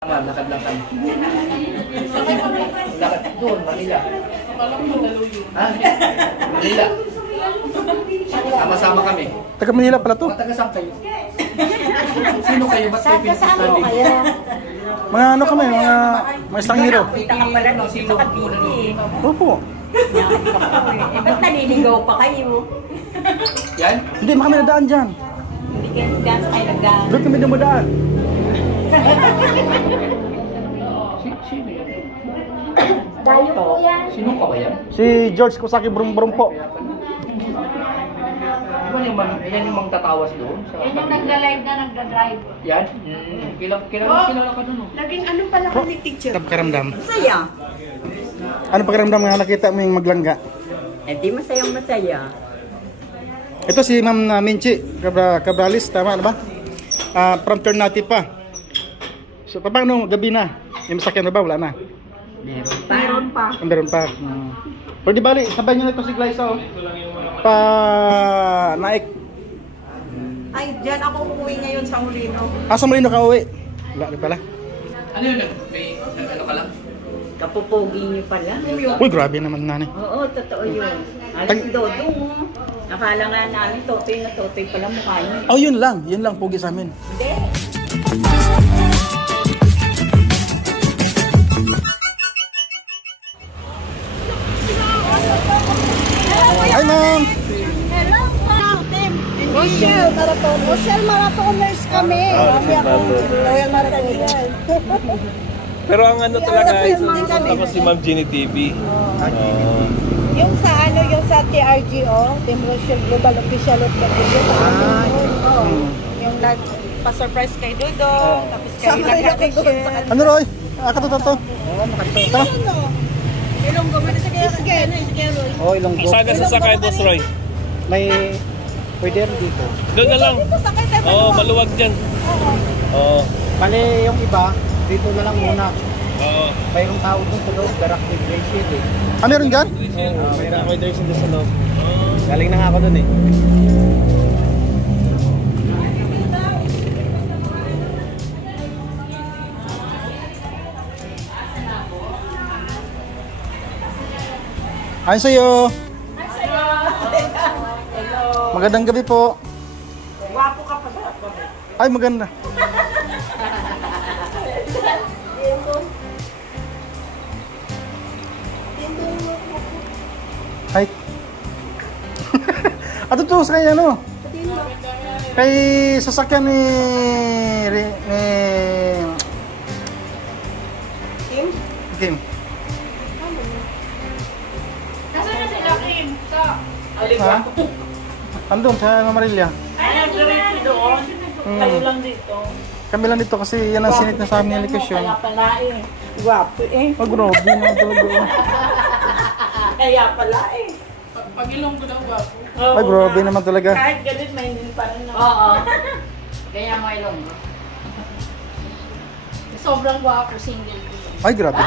Lakad lang kami. Lakad doon, Manila. Ha? Manila. Sama-sama kami. Taga Manila pala to. Taga saan kayo? Sino kayo? Ba't kayo pinagsasabi? Mga ano kami, mga estanghero. Kita ka pala ng Sino? Opo. Ba't naliligaw pa kayo? Yan? Hindi, kami nadaan dyan. Hindi kayo nagdaan kayo nagdaan. Doon kami dumadaan. Sino yan? Dayo po yan. Sino ka ba yan? Si George Kusaki Brum po. Yan yung mga tatawas doon? Yan yung nagla-live na nagda-drive. Yan? Kilala ka doon. Naging ano pala kami teacher? Karamdam. Masaya. Ano pakiramdam nga nakita mo yung maglangga? Eh di masayang masaya. Ito si Ma'am Minchi Cabralis, tama na ba? From Ternate pa. So, paano gabi na? Yung masakyan na ba? Wala na? Meron pa. Meron pa. Pero di bali, sabay nyo na ito si Glyza, oh. Pa Naik. Ay, dyan ako umuwi ngayon sa Molino. Sa Molino ka uwi? Wala rin pala. Ano yun? May ano ka lang? Kapupogi niyo pala. Uy, grabe naman nanay. Oo, totoo yun. Alas dodong mo. Nakala nga namin totoy na totoy pala mukha niyo. Oh, yun lang pogi sa amin. Hindi. Hi, ma'am! Hello, team. Rochelle Marathon. Rochelle Marathoners kami. Kami ako. Royal Marathoners. Pero ang ano talaga is tapos si Ma'am Jenny TV. Yung sa ano, yung sa TRGO, Team Rochelle Global Official of the Video. Yung nagpa-surprise kay Dodo. Tapos kayo nag-audition. Ano, Roy? Katuto. Tara. Ilonggo mo na sa kaya. Sige, Roy. Oh, Ilonggo. Saan ka sasakay, Boss Roy? May pwede rin dito. Doon na lang. Dito sakay tayo. Oo, maluwag dyan. Oo. Mali yung iba, dito na lang muna. Oo. Mayroong tao doon sa loob, direct migration eh. Meron dyan? May accommodation doon sa loob. Galing na nga ako doon eh. Ay sa'yo! Magandang gabi po. Wapo ka pa sa gabi. Ay, maganda. Ay. Ato to sa kanya ano? Kay sasakyan ni Kim. Nasaan na sila, Kim? Sa Ha? Andun sa Mamarilla. Ay, diretso doon. Kayo lang dito. Kami lang dito kasi yan ang sinit na sa amin application. Kaya pala eh. Gwapo eh. Oh, grabe naman talaga. Kaya pala eh. Pag Ilonggo daw gwapo. Ay, grabe naman talaga. Kahit ganit, may hindi pa rin. Oo. Kaya mo Ilonggo. Sobrang gwapo, single. Ay, grabe.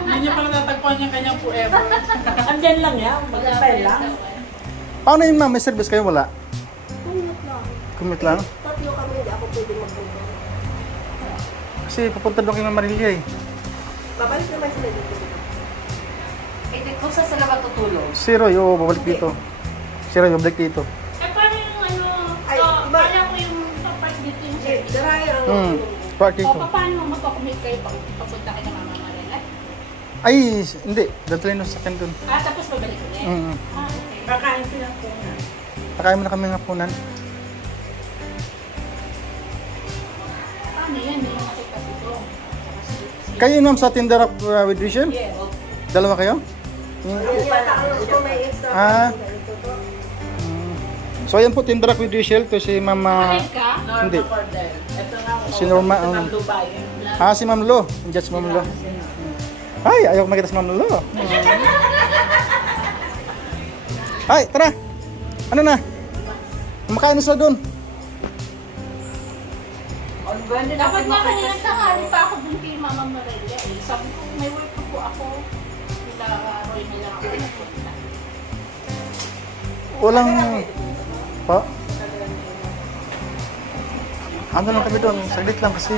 Hindi niya pa natatagpuan yung kanyang forever. Andyan lang yan. Magkapay lang. Paano yung ma'am? May service kayo? Wala? Commute lang? Tatlo kami, hindi ako pwede magpunta. Kasi papunta doon kay Ma'am Marilia eh. Babalik naman sila dito. Eh, kung saan sila ba tutulog? Si Roy, oo, babalik dito. Si Roy, babalik dito. Eh, paano yung ano, Ay, iba. kaya ko yung sa part dito yung Eh, daraya ang Park O, dito. paano magpakumit kayo pag papunta kayo ng Mama Marila? Ay, hindi. Dadalhin mo sa akin doon. Tapos babalik ulit? Mm. Okay. Kakain sila po na. Nakain mo na kami ng hapunan. Paano yan? Hindi yung makita dito. Kayo ma'am sa Tinder up with Rachel? Yes. Dalawa kayo? Ito may extra. So ayan po, Tinder up with Rachel. Ito si Ma'am... Kain ka? hindi. Ito nga. Si Norma. Si Ma'am Lo. Diyan si Ma'am Lo. Ay, ayaw ko makita si Ma'am Lo. Ay, tara! Ano na? Kumakain na sila doon. Dapat nga kanina tanghali pa ako dun kay Mama Marila eh. Sabi ko, may work po ako. Sila Roy na lang ako napunta. Walang... Pa? Ano lang kami doon, saglit lang kasi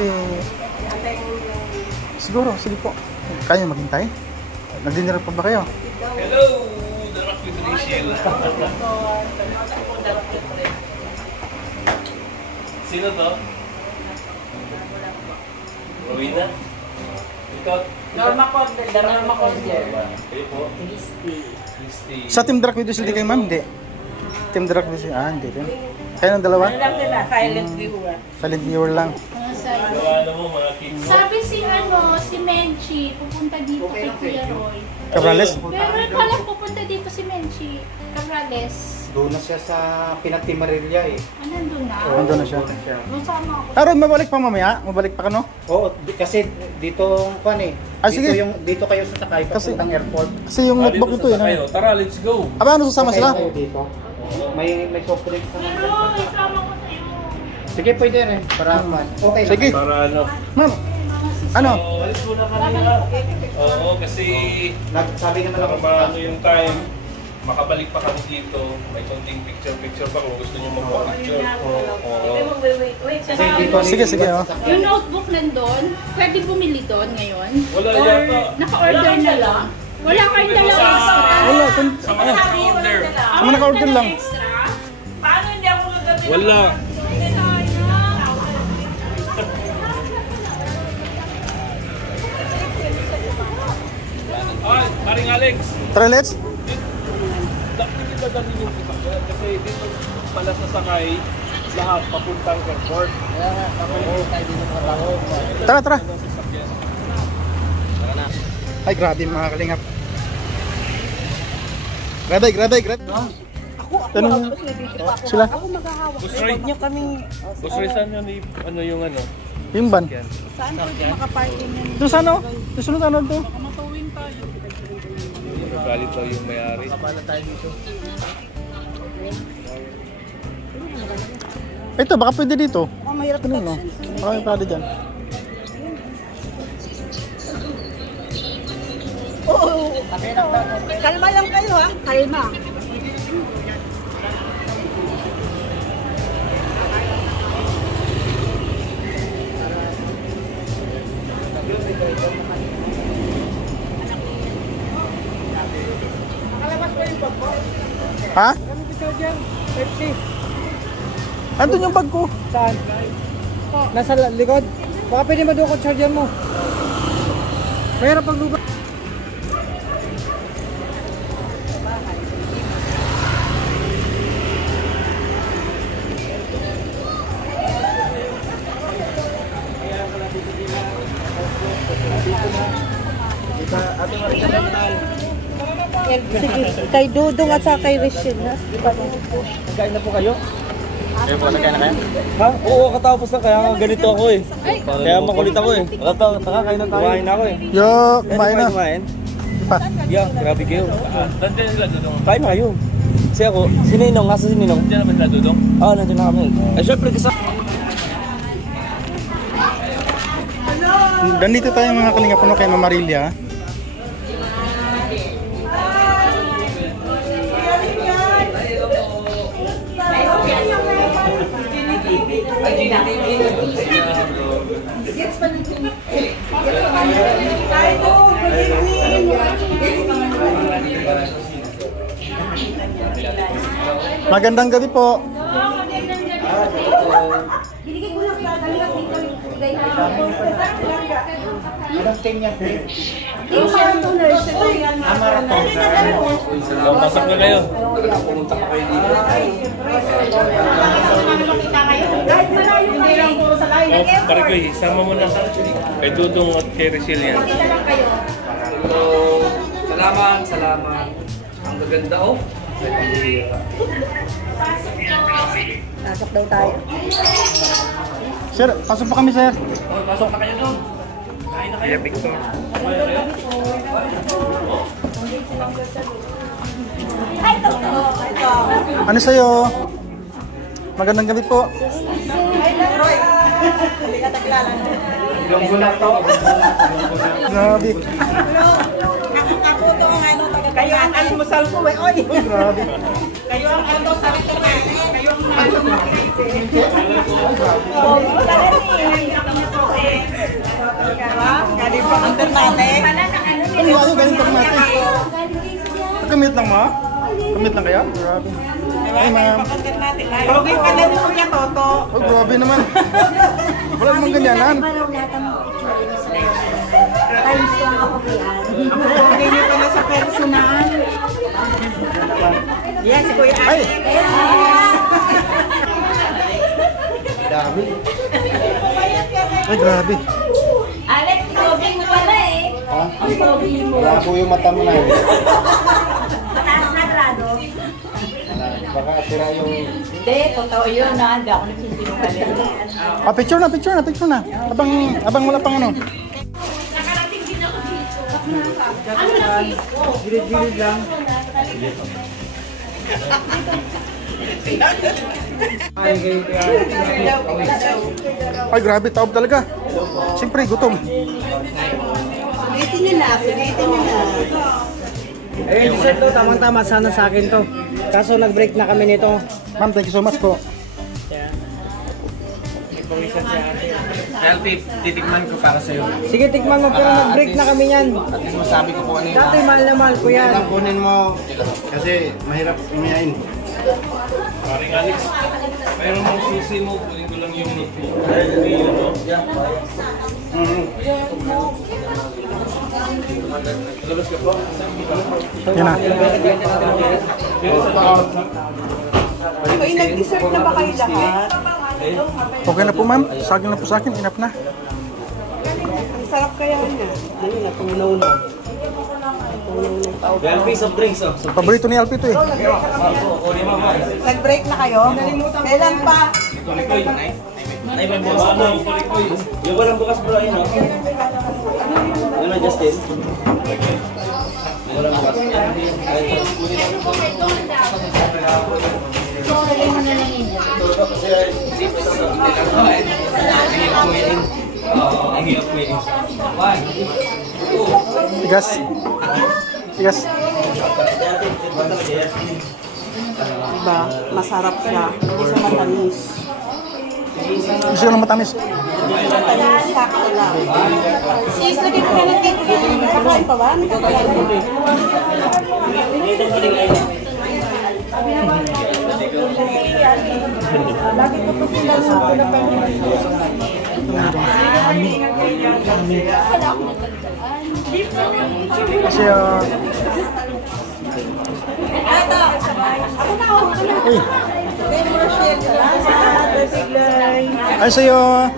siguro, sige po. Kaya maghintay? Nag-dinner pa ba kayo? Hello! Darak with Rachel. Sino to? Rowena? Ikaw? Norma Corder. Norma Corder. Kayo po? Christy. Sa Team Drag Video City kayo, ma'am? Hindi. Team Drag Video City? Hindi rin. Kayo ng dalawa? Ano lang sila? Silent viewer. Silent viewer lang. Gawa mo mga kids mo. Sabi si Menchi, pupunta dito kay Kuya Roy. Cabrales? Pero walang pupunta dito si Menchi. Cabrales. Doon na siya sa Pinagtimarilla eh. Nandun na. Nandun na siya. Masama ako. Pero mabalik pa mamaya? Mabalik pa ka, no? Oo, kasi dito kuan eh. Ah, sige. Dito kayo sasakay Kasi- papuntang airport. Kasi yung notebook ito, Kayo. yun. Tara, let's go! Aba, ano sasama sila? Kayo dito. May soft drinks naman. Pero isama ko sa'yo. Sige, pwede rin. Para kuan. Okay lang. Sige. Para ano? Ma'am, ano? Oh, alis muna kami ha. Oo, kasi Sabi naman ako para maano yung time, makabalik pa kami dito. May konting picture pa kung gusto nyo magpa-picture. Oo. Wait. Kasi dito Sige, sige, oh. Yung notebook nandun, pwede bumili doon ngayon? Wala Or yata. naka-order na lang? Wala kayong dalang extra? Wala, Sa mga order. Sa mga naka-order lang. Extra? Paano hindi ako nagdating? Wala. Ay, Maring Alex. Tara, let's. Hindi ba dali yung sasakyan? Kasi dito pala sasakay lahat papuntang airport. Tara, tara. Ay, grabe mga kalingap. Grabe. Tanong sila. Boss Ray. Boss Ray, saan yun? Ano yung ano? Yung ban. Saan pwede makaparking yan? Ito sa ano? Ito sunod ano ito? Galit daw yung may-ari. Ito, baka pwede dito. Oh, mahirap Ano no? Baka may pwede dyan. Kalma lang kayo ha. Kalma. Ha? Andun yung bag ko. Saan? Nasa likod? Baka pwede madukot charger mo. Mahirap paglubat. Sige, kay Dudong at saka kay Rachel na. Nagkain na po kayo? Kayo po, nagkain na kayo? Ha? Oo, katapos na. Kaya nga ganito ako eh. Kaya makulit ako eh. Kain na tayo. Kumain na ako eh. Yo, kumain na. Kumain? Pa. Yeah, grabe kayo. Nandiyan sila Dudong. Kain na kayo. Kasi ako, si Ninong, nasa si Ninong. Nandiyan naman sila Dudong. Oo, nandiyan na kami. Ay, syempre kasama. Nandito tayo mga kalingap ano kay Mama Marilia. Magandang gabi po. Anong team niya? Yung marathoners. Marathon. Pasok na kayo. Kahit malayo kayo. Oh, Parikoy, isama mo na kay Dudong at kay Rachel yan. Kita lang kayo. Hello. Salamat. Ang gaganda oh. Pasok daw tayo. Sir, pasok pa kami sir. Pasok na kayo doon. Kain na kayo. Victor. Ano sa'yo? Magandang gabi po. Yung gula to. Grabe. Ako to ang ano, kayo ang almusal ko eh. Oy. Grabe. Kayo ang ano sa rito natin. Kayo ang Oo, galing pa ang natin. Ano yung galing pa natin? Kamit lang mo? Kamit lang kaya? Grabe. Ay, ma'am. Pogi pa na nito niya, Toto. Oh, grabe naman. Wala namang ganyanan. Pogi niyo pa na sa personal. Yan, si Kuya Ay! Alex. Dami. Ay, grabe. Alex, pogi mo pala eh. Ha? Ang pogi mo. Wala po yung mata mo na. Mataas na grado. Baka sira yung... Hindi, totoo yun na. Hindi ako nagsisinungaling. Ah, picture na. Abang wala pang ano. Nakarating din ako dito. Ano na dito? Gilid-gilid lang. Ay, grabe, taob talaga. Siyempre, gutom. Sulitin niyo na. Ayun, dessert to. Tamang-tama. Sana sa akin to. Kaso nag-break na kami nito. Ma'am, thank you so much po. Healthy, titikman ko para sa'yo. Sige, tikman mo. Pero nag-break na kami yan. At least masabi ko po ano yung... Dati mahal na mahal ko yan. Kunin mo kasi mahirap umiyain. Paring Alex, mayroon mong susi mo, kunin ko lang yung note mo. Hindi yun, no? Tulog ka po. Yan na. Ay, nag-dessert na ba kayo lahat? Okay na po, ma'am. Saging na po sa akin. Enough na. Ang sarap kaya niya. Ayun, natunaw na. Piece of drinks, oh. Paborito ni Alpito eh. Nag-break na kayo? Kailan pa? Ay, may boss ako. Yung walang bukas bro, ayun, oh. Ano, Justin? Walang bukas. Tigas. Diba? Masarap siya. Hindi siya matamis. Gusto ko ng matamis. Matamis, sakto lang. Sis, lagyan mo na ng cake. Kakain pa ba? May kakain pa ba? Lagi ko po sila sa Kasi uy. Ay sa'yo.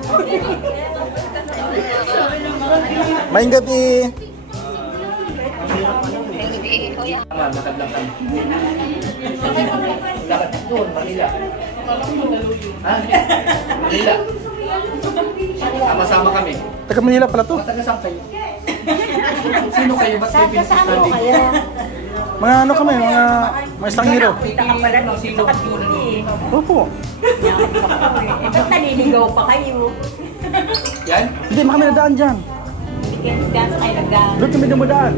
Maing gabi. Lakad lang kami. Lakad doon, Manila. Ha? Manila. Sama-sama kami. Taga Manila pala to. Taga-saan kayo? Sino kayo? Ba't kayo pinagsasabi? Mga ano kami, mga estanghero. Kita ka pala no, sino ka Opo. Ba't naliligaw pa kayo? Yan? Hindi, kami nadaan dyan. Hindi kayo kayo nagdaan. Doon kami dumadaan.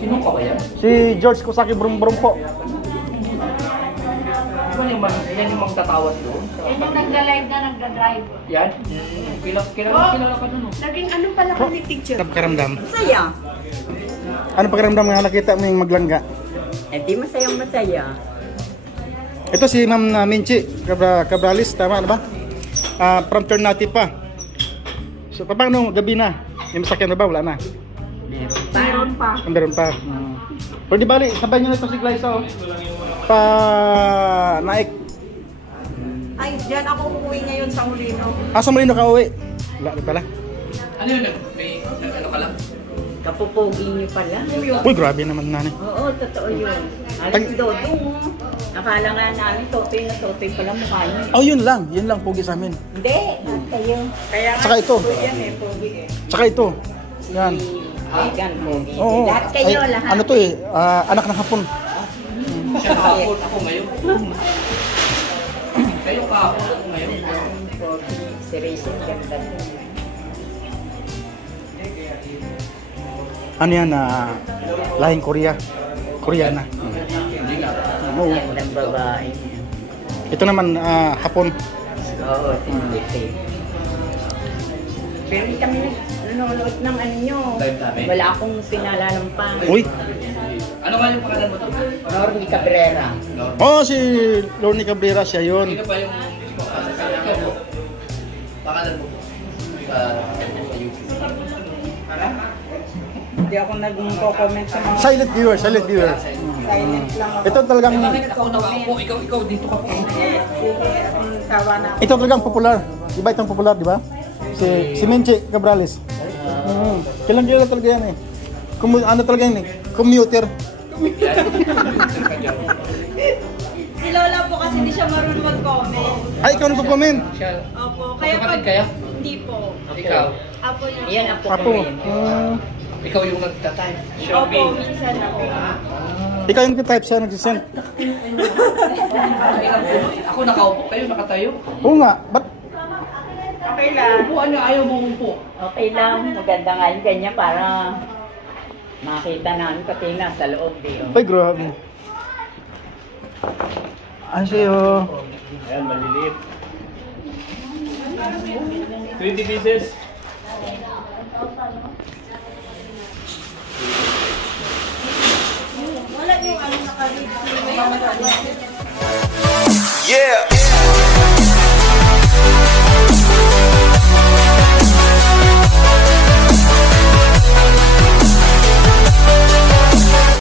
Sino ka ba yan? Si George Kusaki Brum-Brum po. Yan yung magtatawad doon? Yan yung nagla-live na nagda-drive. Yan? Kilala ka doon, oh. Naging ano pala ko ni teacher? Karamdam. Masaya. Ano pakiramdam nga nakita mo yung maglangga? Eh di masayang masaya. Ito si Ma'am Minchi Cabralis, tama na ba? From Ternate pa. So, paano gabi na? Yung masakyan na ba? Wala na. Meron pa. Meron pa. Pero di bali, sabay nyo na ito si Glyza, oh. Pa Naik. Ay, diyan ako uuwi ngayon sa Molino. Sa Molino ka uwi? Wala na pala. Ano yun? May ano ka lang? Kapupogi niyo pala. Uy, grabe naman nanay. Oo, totoo yun. Alas dodong. Akala nga namin totoy na totoy pala mukha niyo. Oh, yun lang pogi sa amin. Hindi, lahat kayo. Kaya Saka ito. yan eh, pogi eh. Saka ito. Yan. Vegan, pogi. Oo. Lahat kayo, Ay, lahat. ano to eh, anak ng hapon. Siya kahapon, ako ngayon. Kayo kahapon, ako ngayon. Si Rachel, ganda. Ano yan, lahing Korea. Koreana. Oo. Ng babae. Ito naman, Hapon. Oo, sinulite. Pero kami nanonood ng ano nyo. Wala akong pinalalampan. Uy! Ano nga yung pangalan mo to? Norby Cabrera. Oh, si Lorne Cabrera, siya yun. Sino pa yung pangalan mo sa YouTube? Hindi ako nag-comment sa mga Silent viewer, silent viewer. silent lang ako. Ito talagang, Ikaw dito ka po. Sawa na ako. ito talagang popular. Diba itong popular, di ba? Si Minchi Cabrales. Kailan talaga yan eh. Ano talaga yan eh? Commuter. Si Lola po kasi hindi siya marunong mag-comment. Ay, ikaw nagpo-comment. Opo. Kaya pag... Hindi po. Ikaw. Apo niya. Iyan ang Apo. po yun. Ikaw yung nagtatype. Opo, minsan ako. Ikaw yung type siya nagsisend. Ako nakaupo, kayo nakatayo. Oo nga, ba't? Okay lang. Upuan niya, ayaw mo umupo. Okay lang. Maganda nga yung ganyan para makita namin pati nasa loob. Ay, grabe. Ano sa'yo? Ayan, maliliit. 20 pieces. Wala yung ano naka-read. Yeah.